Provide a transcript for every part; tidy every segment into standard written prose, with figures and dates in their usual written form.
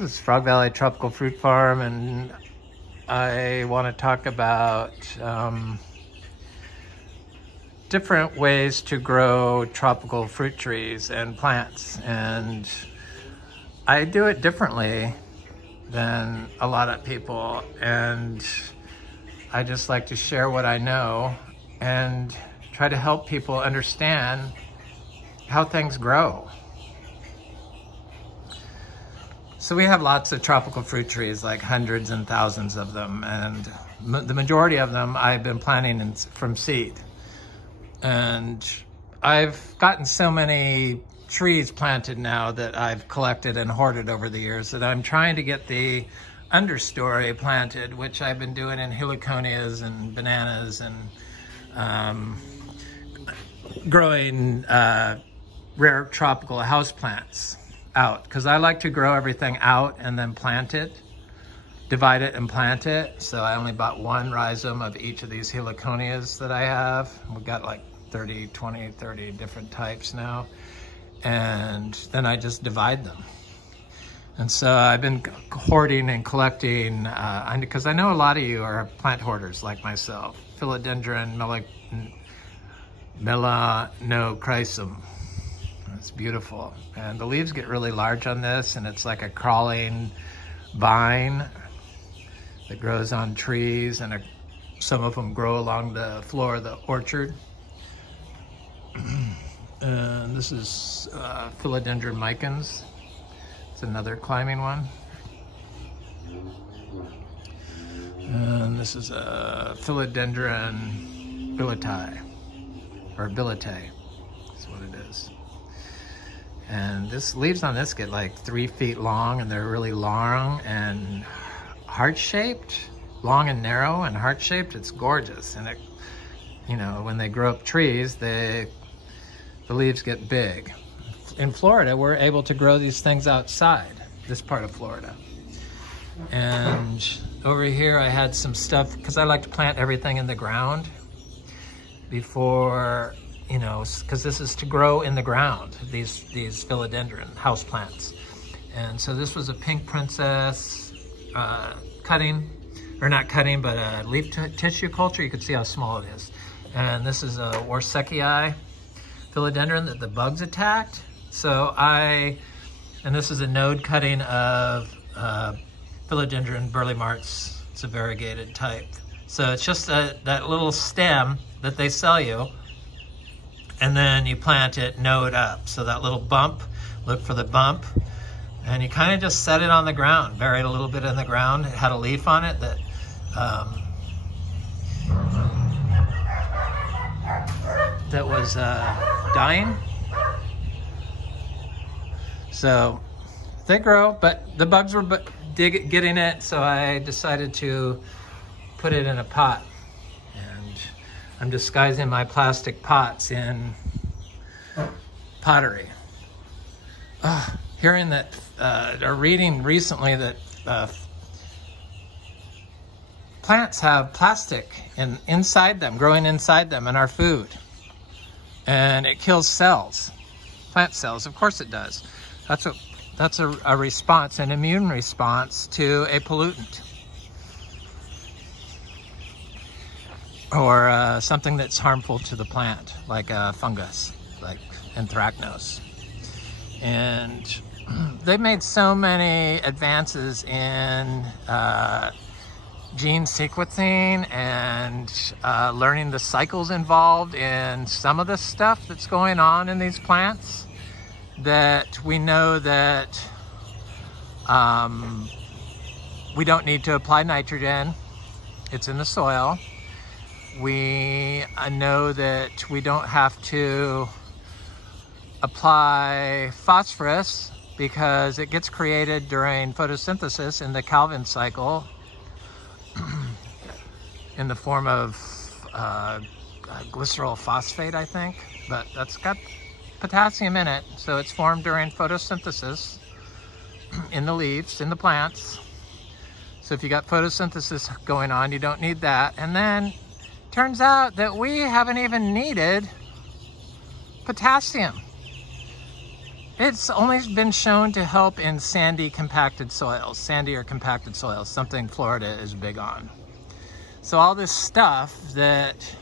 This is Frog Valley Tropical Fruit Farm, and I want to talk about different ways to grow tropical fruit trees and plants. And I do it differently than a lot of people, and I just like to share what I know and try to help people understand how things grow. So we have lots of tropical fruit trees, like hundreds and thousands of them, and the majority of them I've been planting from seed. And I've gotten so many trees planted now that I've collected and hoarded over the years that I'm trying to get the understory planted, which I've been doing in heliconias and bananas and growing rare tropical houseplants out, because I like to grow everything out and then plant it, divide it and plant it. So I only bought one rhizome of each of these heliconias that I have. We've got like 30 different types now. And then I just divide them. And so I've been hoarding and collecting, because I know a lot of you are plant hoarders like myself. Philodendron melanochrysum. It's beautiful. And the leaves get really large on this, and it's like a crawling vine that grows on trees, and some of them grow along the floor of the orchard. And this is Philodendron micans. It's another climbing one. And this is a Philodendron billetae, or billetae, that's what it is. And this leaves on this get like 3 feet long, and they're really long and heart-shaped, long and narrow and heart-shaped. It's gorgeous. And it, you know, when they grow up trees, the leaves get big. In Florida, we're able to grow these things outside, this part of Florida. And over here I had some stuff, because I like to plant everything in the ground before, you know, because this is to grow in the ground, these philodendron house plants. And so this was a pink princess cutting, or not cutting, but leaf tissue culture. You can see how small it is. And this is a Warsecii philodendron that the bugs attacked. So and this is a node cutting of Philodendron burleymarts. It's a variegated type. So it's just that little stem that they sell you, and then you plant it node up. So that little bump, look for the bump, and you kind of just set it on the ground, bury it a little bit in the ground. It had a leaf on it that that was dying. So they grow, but the bugs were getting it, so I decided to put it in a pot. And I'm disguising my plastic pots in pottery. Hearing that, or reading recently that plants have plastic inside them, growing inside them in our food. And it kills cells, plant cells. Of course it does. That's a response, an immune response to a pollutant. Or something that's harmful to the plant, like a fungus, like anthracnose. And they've made so many advances in gene sequencing and learning the cycles involved in some of the stuff that's going on in these plants, that we know that we don't need to apply nitrogen. It's in the soil. We know that we don't have to apply phosphorus because it gets created during photosynthesis in the Calvin cycle in the form of glycerol phosphate, I think, but that's got potassium in it, so it's formed during photosynthesis in the leaves, in the plants. So if you got photosynthesis going on, you don't need that. And then turns out that we haven't even needed potassium It's only been shown to help in sandy or compacted soils, something Florida is big on. So all this stuff that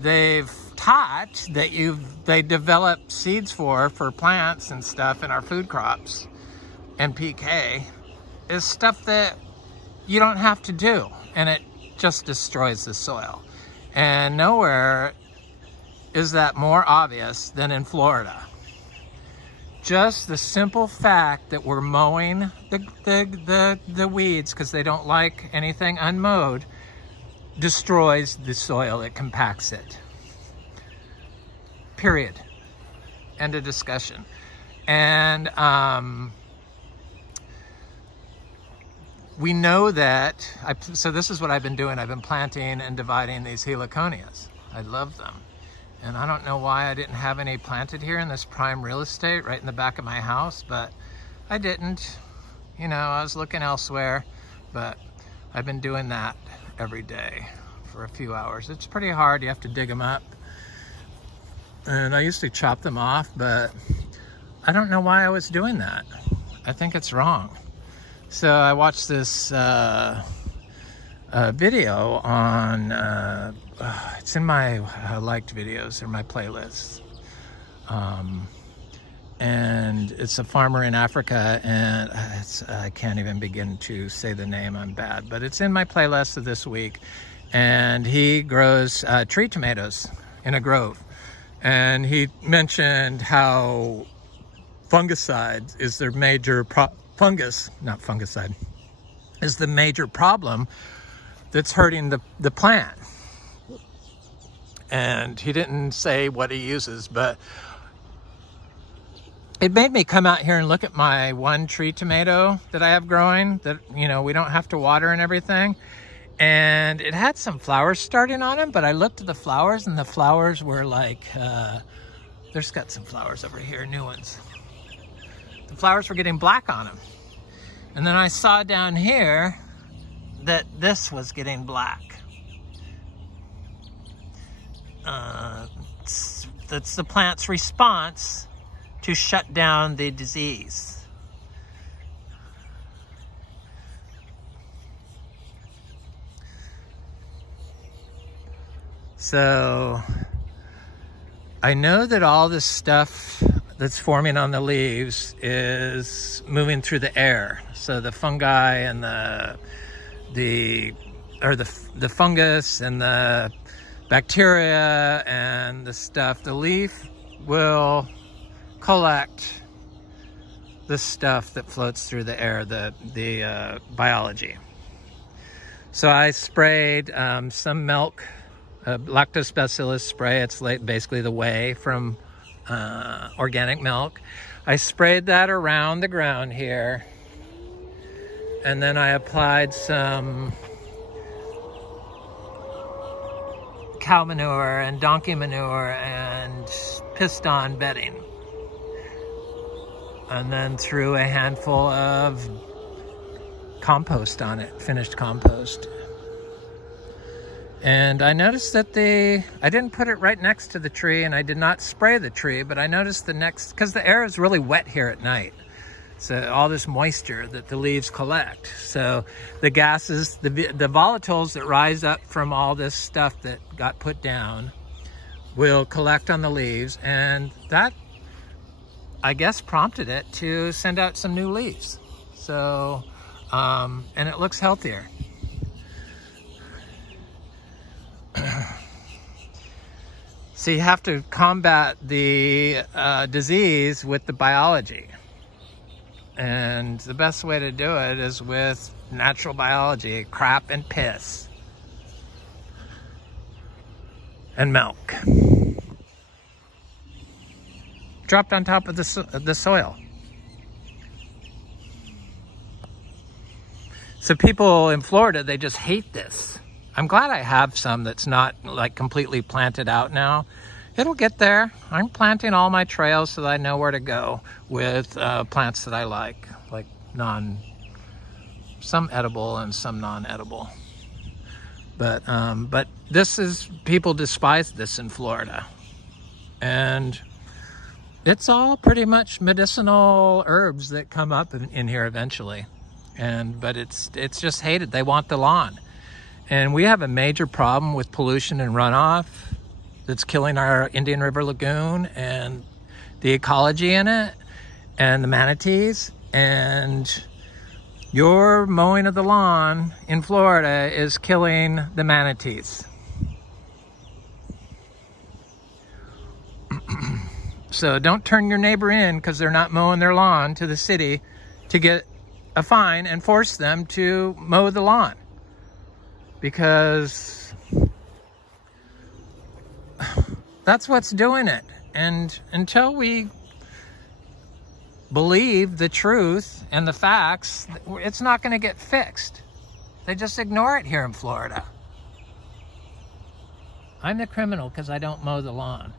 they've taught that they develop seeds for plants and stuff in our food crops, NPK, is stuff that you don't have to do, and it just destroys the soil. And nowhere is that more obvious than in Florida. Just the simple fact that we're mowing the weeds because they don't like anything unmowed destroys the soil, it compacts it. Period. End of discussion. And we know that, so this is what I've been doing. I've been planting and dividing these heliconias. I love them. And I don't know why I didn't have any planted here in this prime real estate right in the back of my house, but I didn't. You know, I was looking elsewhere, but I've been doing that every day for a few hours. It's pretty hard. You have to dig them up. And I used to chop them off, but I don't know why I was doing that. I think it's wrong. So I watched this video on, it's in my liked videos or my playlists. And it's a farmer in Africa, and I can't even begin to say the name, I'm bad, but it's in my playlist of this week. And he grows tree tomatoes in a grove. And he mentioned how fungicide is their major is the major problem that's hurting the plant. And he didn't say what he uses, but it made me come out here and look at my one tree tomato that I have growing that, you know, we don't have to water and everything. And it had some flowers starting on them, but I looked at the flowers and the flowers were like, there's got some flowers over here, new ones. The flowers were getting black on them. And then I saw down here that this was getting black. That's the plant's response to shut down the disease. So I know that all this stuff that's forming on the leaves is moving through the air. So the fungi and the fungus and the bacteria and the stuff, the leaf will collect the stuff that floats through the air, the biology. So I sprayed some milk, lactobacillus spray. It's like basically the whey from organic milk. I sprayed that around the ground here, and then I applied some cow manure and donkey manure and piston bedding, and then threw a handful of compost on it, finished compost. And I noticed that I didn't put it right next to the tree, and I did not spray the tree, but I noticed because the air is really wet here at night. So all this moisture that the leaves collect. So the gases, the volatiles that rise up from all this stuff that got put down will collect on the leaves, and that, I guess, prompted it to send out some new leaves. So, and it looks healthier. So you have to combat the disease with the biology. And the best way to do it is with natural biology, crap and piss. And milk. Dropped on top of the soil. So people in Florida, they just hate this. I'm glad I have some that's not like completely planted out now. It'll get there. I'm planting all my trails so that I know where to go with plants that I like some edible and some non-edible. But this is, people despise this in Florida. And It's all pretty much medicinal herbs that come up in here eventually. But it's just hated. They want the lawn. And we have a major problem with pollution and runoff that's killing our Indian River Lagoon and the ecology in it and the manatees. And your mowing of the lawn in Florida is killing the manatees. So don't turn your neighbor in because they're not mowing their lawn to the city to get a fine and force them to mow the lawn. Because that's what's doing it. And until we believe the truth and the facts, it's not going to get fixed. They just ignore it here in Florida. I'm the criminal because I don't mow the lawn.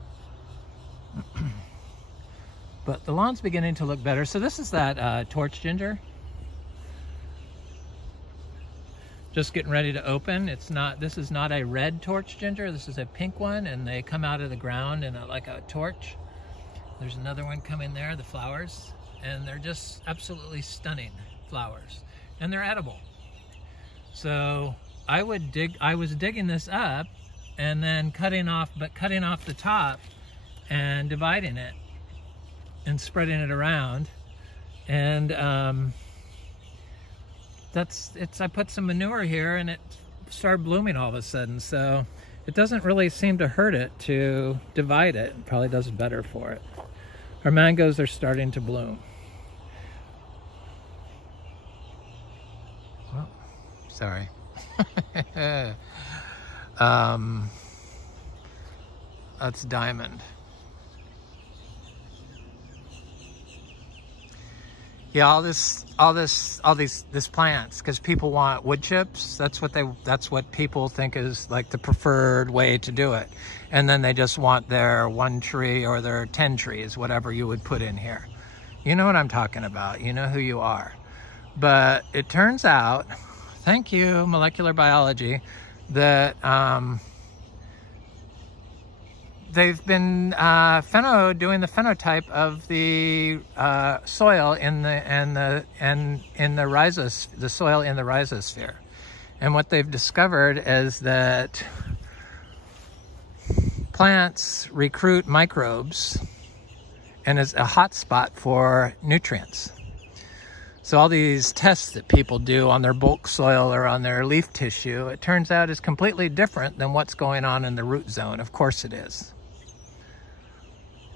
But the lawn's beginning to look better. So this is that torch ginger. Just getting ready to open. This is not a red torch ginger. This is a pink one, and they come out of the ground in like a torch. There's another one coming there, the flowers, and they're just absolutely stunning flowers, and they're edible. So I was digging this up and then cutting off the top and dividing it and spreading it around. And I put some manure here and it started blooming all of a sudden. So it doesn't really seem to hurt it to divide it. It probably does better for it. Our mangoes are starting to bloom. Well, sorry. That's diamond. Yeah, all these plants, because people want wood chips. That's what people think is like the preferred way to do it. And then they just want their 1 tree or their 10 trees, whatever you would put in here. You know what I'm talking about. You know who you are. But it turns out, thank you, molecular biology, that they've been doing the phenotype of the soil in the soil in the rhizosphere, and what they've discovered is that plants recruit microbes and is a hot spot for nutrients. So all these tests that people do on their bulk soil or on their leaf tissue, it turns out is completely different than what's going on in the root zone. Of course it is.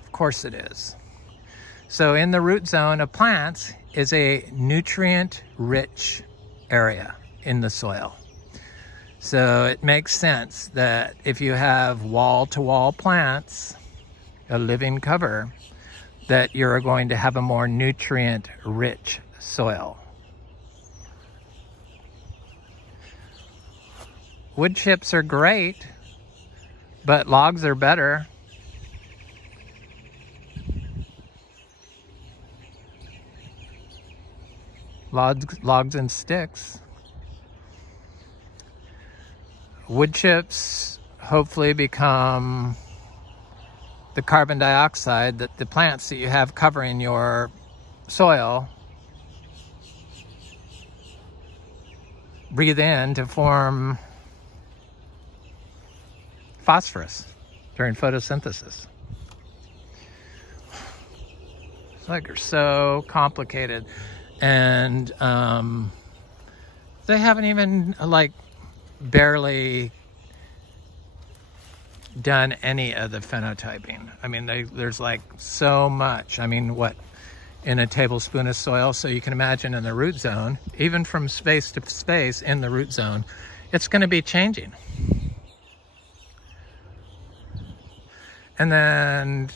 Of course it is. So in the root zone of plants is a nutrient-rich area in the soil. So it makes sense that if you have wall-to-wall plants, a living cover, that you're going to have a more nutrient-rich soil. Wood chips are great, but logs are better. Logs and sticks. Wood chips hopefully become the carbon dioxide that the plants that you have covering your soil breathe in to form phosphorus during photosynthesis. It's like they're so complicated. And they haven't even like barely done any of the phenotyping. I mean, there's like so much. I mean, what, in a tablespoon of soil? So you can imagine in the root zone, even from space to space in the root zone, it's going to be changing. And then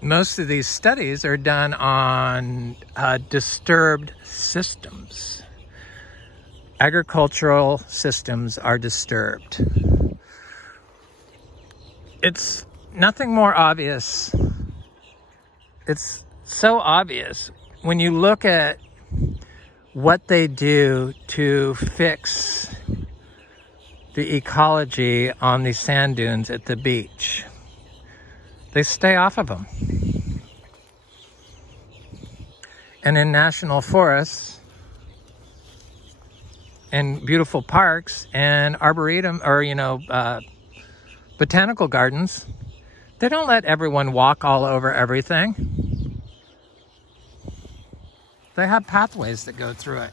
most of these studies are done on disturbed systems. Agricultural systems are disturbed. It's nothing more obvious. It's so obvious when you look at what they do to fix the ecology on these sand dunes at the beach. They stay off of them. and in national forests and beautiful parks and arboretum, or, you know, botanical gardens, they don't let everyone walk all over everything. They have pathways that go through it.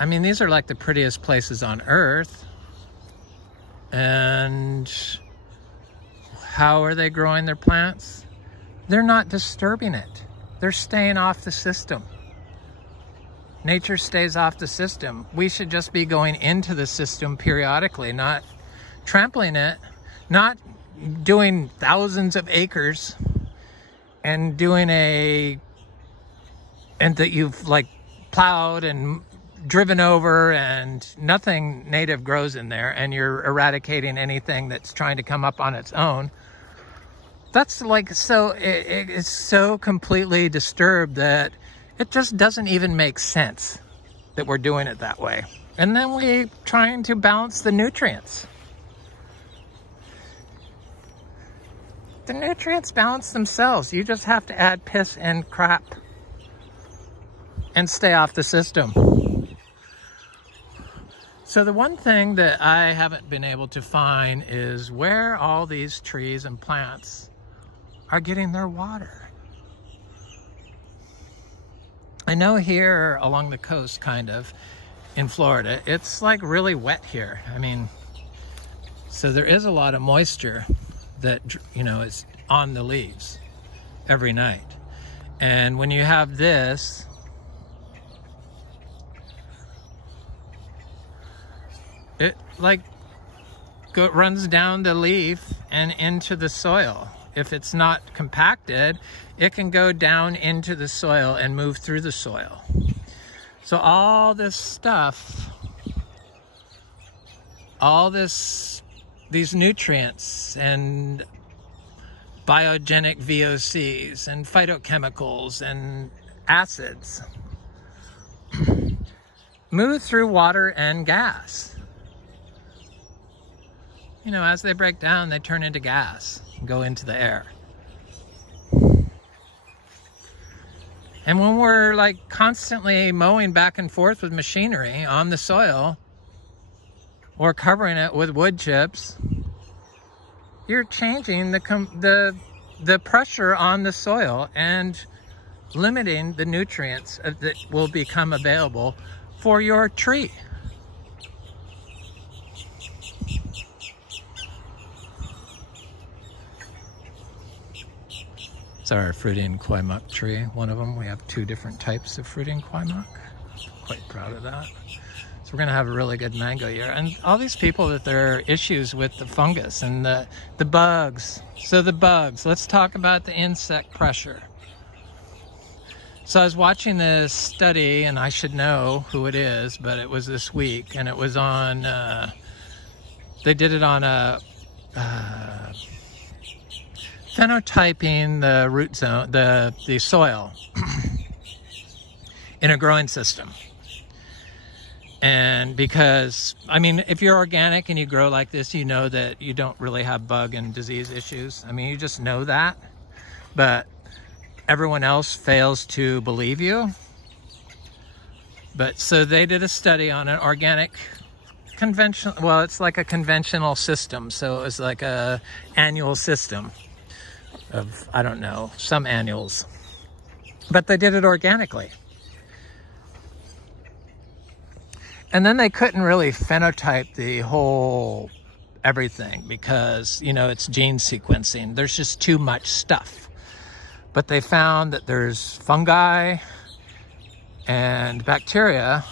I mean, these are like the prettiest places on Earth. And how are they growing their plants? They're not disturbing it. They're staying off the system. Nature stays off the system. We should just be going into the system periodically, not trampling it, not doing thousands of acres and doing and that you've like plowed and driven over and nothing native grows in there, and you're eradicating anything that's trying to come up on its own. That's like, so it's so completely disturbed that it just doesn't even make sense that we're doing it that way. And then we're trying to balance the nutrients. The nutrients balance themselves. You just have to add piss and crap and stay off the system. So the one thing that I haven't been able to find is where all these trees and plants are getting their water. I know here along the coast, kind of, in Florida, it's like really wet here. I mean, so there is a lot of moisture that, you know, is on the leaves every night. And when you have this, it like runs down the leaf and into the soil. If it's not compacted, it can go down into the soil and move through the soil. So all this stuff, these nutrients and biogenic VOCs and phytochemicals and acids move through water and gas. You know, as they break down, they turn into gas and go into the air. And when we're like constantly mowing back and forth with machinery on the soil or covering it with wood chips, you're changing the pressure on the soil and limiting the nutrients that will become available for your tree. It's our fruiting quaimock tree, one of them. We have 2 different types of fruiting quaimock. Quite proud of that. So we're gonna have a really good mango year. And all these people that there are issues with the fungus and the bugs. So the bugs, let's talk about the insect pressure. So I was watching this study, and I should know who it is, but it was this week, and it was on, they did it on a, phenotyping the root zone, the soil in a growing system. And because, I mean, if you're organic and you grow like this, you know that you don't really have bug and disease issues. I mean, you just know that, but everyone else fails to believe you. But so they did a study on an organic conventional, well, it's like a conventional system. So it was like a annual system of, I don't know, some annuals, but they did it organically. And then they couldn't really phenotype the whole everything because, you know, it's gene sequencing. There's just too much stuff. But they found that there's fungi and bacteria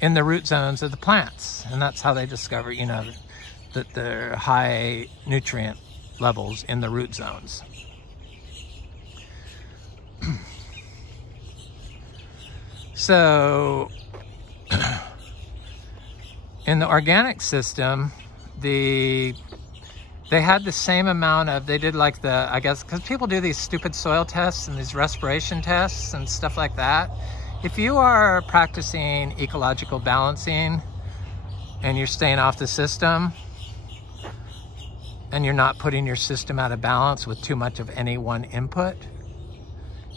in the root zones of the plants. And that's how they discover, you know, that there are high nutrient levels in the root zones. So in the organic system, they had the same amount of, they did like the, I guess, because people do these stupid soil tests and these respiration tests and stuff like that. If you are practicing ecological balancing and you're staying off the system, and you're not putting your system out of balance with too much of any one input,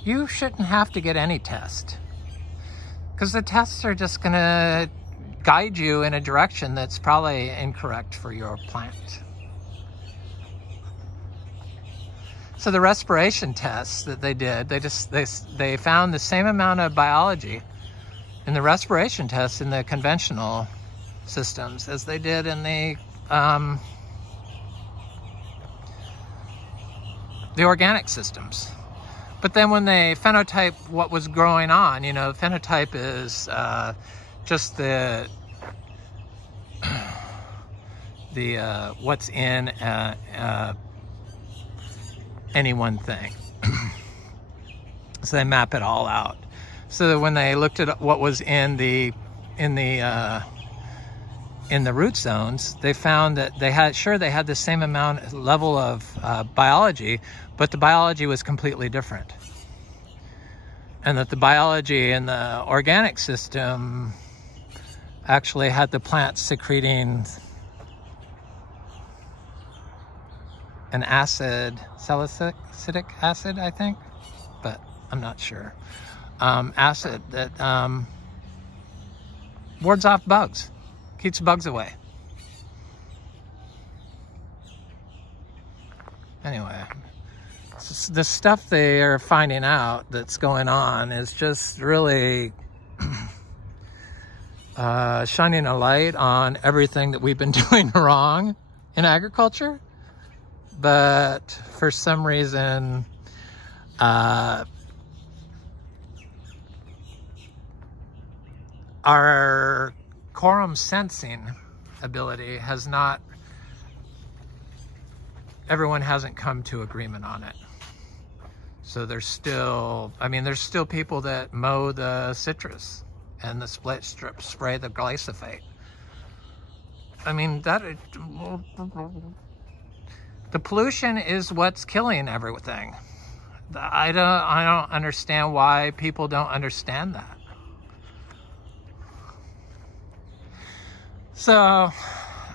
you shouldn't have to get any test. Because the tests are just going to guide you in a direction that's probably incorrect for your plant. So the respiration tests that they did, they found the same amount of biology in the respiration tests in the conventional systems as they did in the organic systems. But then when they phenotype what was growing on, you know, phenotype is just the what's in any one thing. So they map it all out. So that when they looked at what was in the root zones, they found that they had the same level of biology, but the biology was completely different. And that the biology in the organic system actually had the plants secreting an acid, salicylic acid, I think, but I'm not sure. Acid that wards off bugs, keeps bugs away. Anyway, the stuff they are finding out that's going on is just really shining a light on everything that we've been doing wrong in agriculture. But for some reason, our quorum sensing ability has not, everyone hasn't come to agreement on it. So there's still, there's still people that mow the citrus and the split strip spray the glyphosate. The pollution is what's killing everything. I don't understand why people don't understand that. So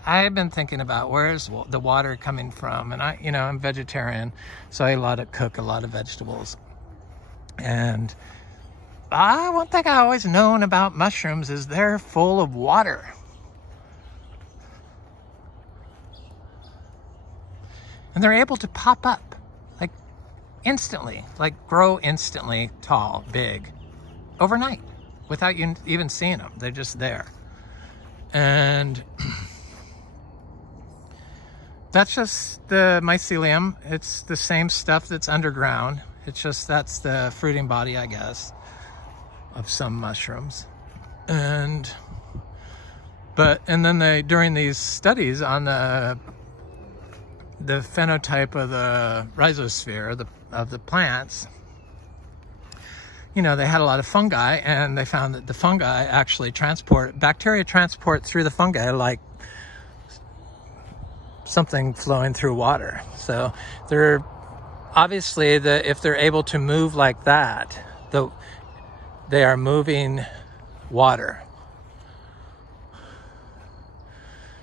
I've been thinking about where's the water coming from, and I'm vegetarian, so I cook a lot of vegetables. And one thing I always known about mushrooms is they're full of water. And they're able to pop up, like instantly, like grow instantly tall, big, overnight, without you even seeing them. They're just there. And that's just the mycelium. It's the same stuff that's underground. It's just that's the fruiting body, I guess, of some mushrooms. And then they, during these studies on the phenotype of the rhizosphere of the plants, they had a lot of fungi, and they found that the fungi actually bacteria transport through the fungi like something flowing through water. So they're obviously, if they're able to move like that, they are moving water.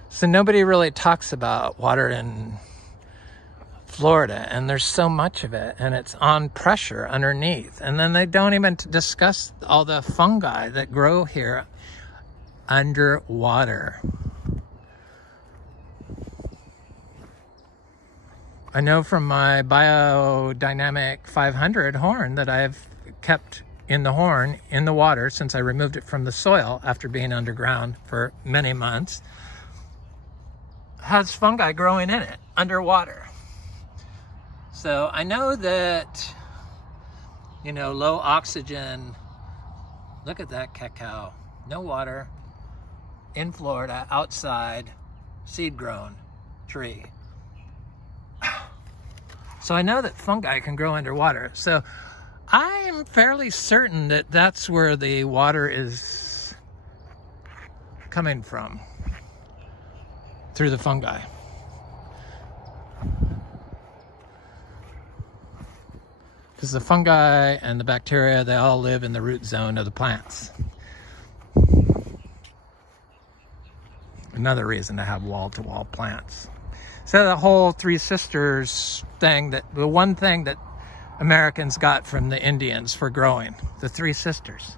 So nobody really talks about water in Florida, and there's so much of it, and it's on pressure underneath. And then they don't even discuss all the fungi that grow here underwater. I know from my biodynamic 500 horn that I've kept in the water since I removed it from the soil after being underground for many months, has fungi growing in it underwater. So I know that, low oxygen, look at that cacao, no water, in Florida, outside, seed grown tree. So I know that fungi can grow underwater. So I am fairly certain that that's where the water is coming from, through the fungi. Because the fungi and the bacteria, they all live in the root zone of the plants. Another reason to have wall-to-wall plants. So the whole Three Sisters thing, the one thing that Americans got from the Indians for growing, the Three Sisters.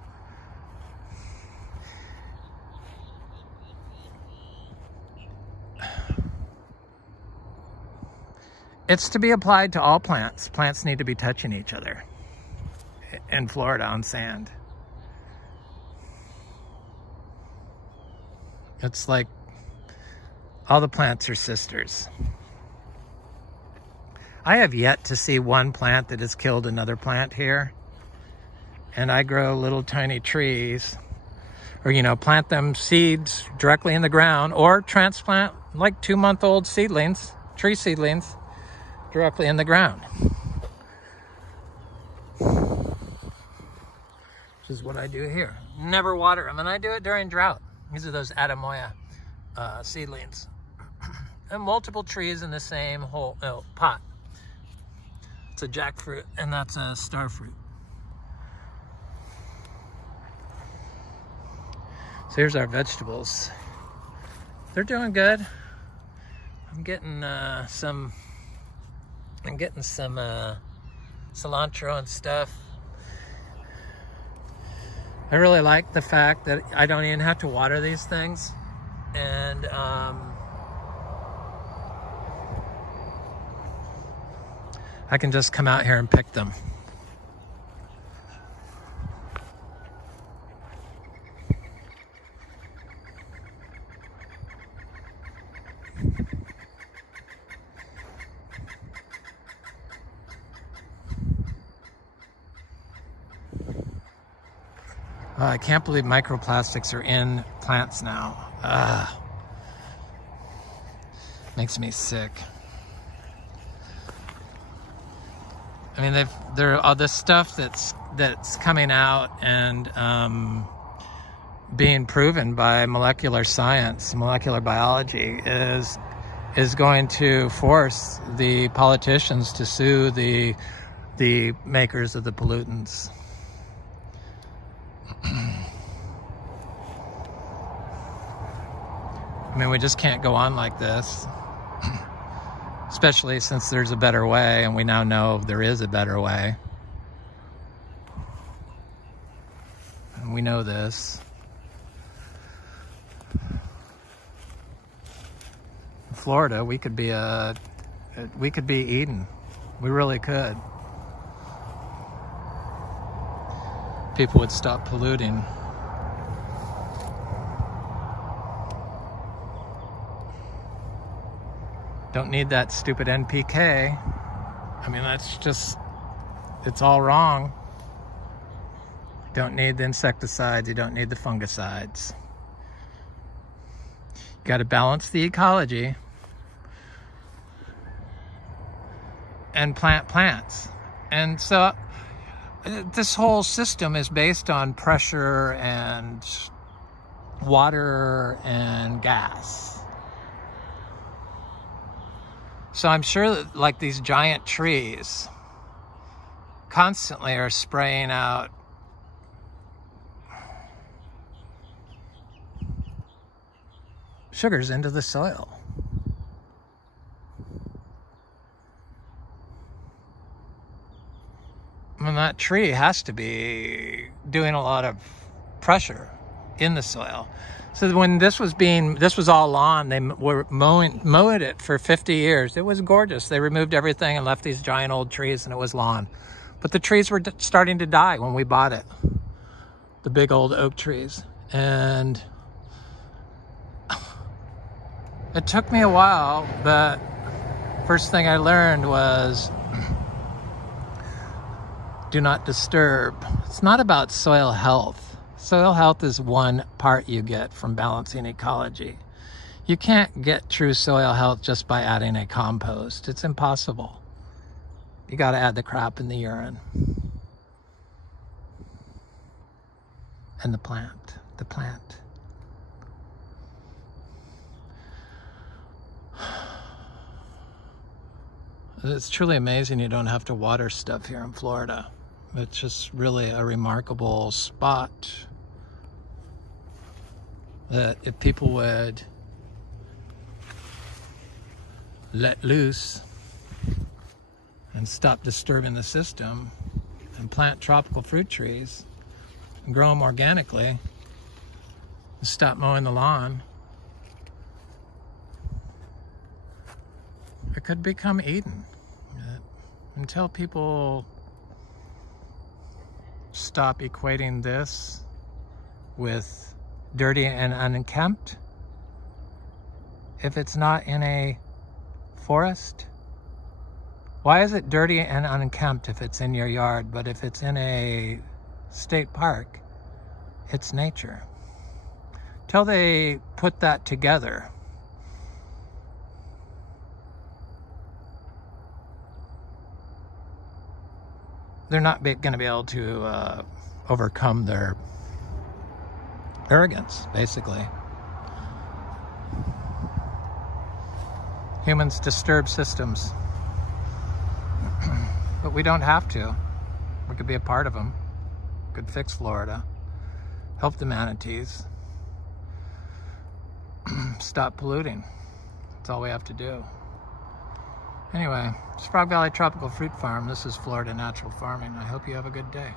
It's to be applied to all plants. Plants need to be touching each other in Florida on sand. It's like all the plants are sisters. I have yet to see one plant that has killed another plant here. And I grow little tiny trees, or, you know, plant them seeds directly in the ground, or transplant like 2-month-old seedlings, tree seedlings, directly in the ground. Which is what I do here. Never water them, and I do it during drought. These are those Adamoya seedlings. And multiple trees in the same whole pot. It's a jackfruit, and that's a starfruit. So here's our vegetables. They're doing good. I'm getting some cilantro and stuff. I really like the fact that I don't even have to water these things. And I can just come out here and pick them. I can't believe microplastics are in plants now. Makes me sick. I mean, there all this stuff that's coming out and being proven by molecular science, molecular biology, is going to force the politicians to sue the makers of the pollutants. I mean, we just can't go on like this, especially since there's a better way, and we now know there is a better way. And we know this. In Florida, we could be Eden. We really could. People would stop polluting. Don't need that stupid NPK. I mean, that's just, it's all wrong. You don't need the insecticides, you don't need the fungicides. You got to balance the ecology and plant plants. And so this whole system is based on pressure and water and gas. So I'm sure that, like, these giant trees constantly are spraying out sugars into the soil. I mean, that tree has to be doing a lot of pressure in the soil. So when this was all lawn, they were mowing it for 50 years. It was gorgeous. They removed everything and left these giant old trees, and it was lawn. But the trees were starting to die when we bought it. The big old oak trees. And it took me a while, but first thing I learned was do not disturb. It's not about soil health. Soil health is one part you get from balancing ecology. You can't get true soil health just by adding a compost. It's impossible. You got to add the crap in the urine. And the plant. It's truly amazing you don't have to water stuff here in Florida. It's just really a remarkable spot that if people would let loose and stop disturbing the system and plant tropical fruit trees and grow them organically and stop mowing the lawn, it could become Eden. Until people stop equating this with dirty and unkempt, if it's not in a forest, why is it dirty and unkempt if it's in your yard, but if it's in a state park, it's nature? Till they put that together, they're not going to be able to overcome their arrogance, basically. Humans disturb systems, but we don't have to. We could be a part of them. We could fix Florida, help the manatees, stop polluting. That's all we have to do. Anyway, it's Frog Valley Tropical Fruit Farm. This is Florida Natural Farming. I hope you have a good day.